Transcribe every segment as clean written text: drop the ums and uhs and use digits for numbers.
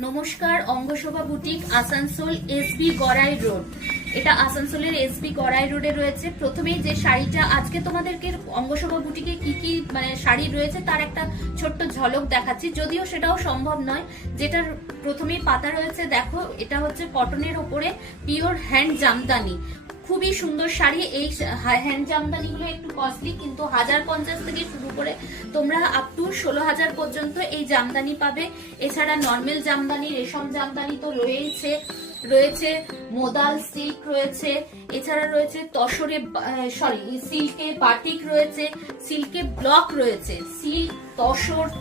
নমস্কার, Angashobha boutique, Asansol, SB Garai road. এটা আসানসোলের এসবি গড়াই রোডে রয়েছে। প্রথমেই যে শাড়িটা আজকে তোমাদেরকে অঙ্গশোভা বুটিকে কি কি শাড়ি রয়েছে তার একটা ছোট্ট ঝলক দেখাচ্ছি, যদিও সেটাও সম্ভব নয়। যেটার প্রথমেই পাতা রয়েছে দেখো, এটা হচ্ছে কটনের ওপরে পিওর হ্যান্ড জামদানি। খুবই সুন্দর শাড়ি। এই হ্যান্ড জামদানি গুলো একটু কস্টলি, কিন্তু 1050 থেকে শুরু করে তোমরা আপ টু 16,000 পর্যন্ত এই জামদানি পাবে। এছাড়া নর্মাল জামদানি, রেশম জামদানি তো রয়েছে মোদাল সিল্ক রয়েছে, এছাড়া রয়েছে তসরে সিল্কে বাটিক রয়েছে, সিল্কে ব্লক রয়েছে, সিল্ক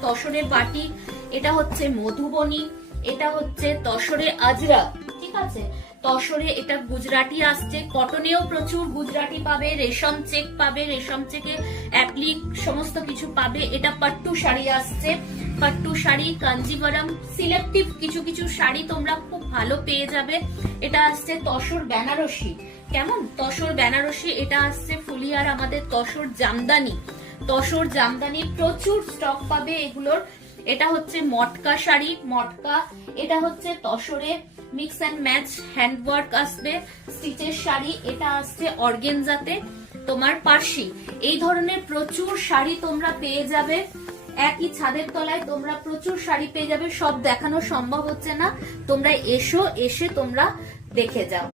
তসরে বাটিক, এটা হচ্ছে মধুবনী, এটা হচ্ছে তসরে আজরা, ঠিক আছে। তসরে এটা গুজরাটি আসছে, কটনেও প্রচুর গুজরাটি পাবে, রেশম চেক পাবে, রেশম চেকে অ্যাপ্লিক সমস্ত কিছু পাবে। এটা পাট্টু শাড়ি আসছে, পাট্টু শাড়ি, কাঞ্জিবরম, সিলেক্টিভ কিছু কিছু শাড়ি তোমরা খুব ভালো পেয়ে যাবে। এটা আসছে তসর বেনারসি, কেমন তসর বেনারসি। এটা আসছে ফুলিয়ার আমাদের তসর জামদানি প্রচুর স্টক পাবে এগুলোর। এটা হচ্ছে মটকা শাড়ি, মটকা। এটা হচ্ছে তসরে মিক্স অ্যান্ড ম্যাচ হ্যান্ডওয়ার্ক আসবে, স্টিচের শাড়ি। এটা আসছে অর্গেনজাতে তোমার পার্সি। এই ধরনের প্রচুর শাড়ি তোমরা পেয়ে যাবে একই ছাদের তলায়। তোমরা প্রচুর শাড়ি পেয়ে যাবে, সব দেখানো সম্ভব হচ্ছে না। তোমরা এসে তোমরা দেখে যাও।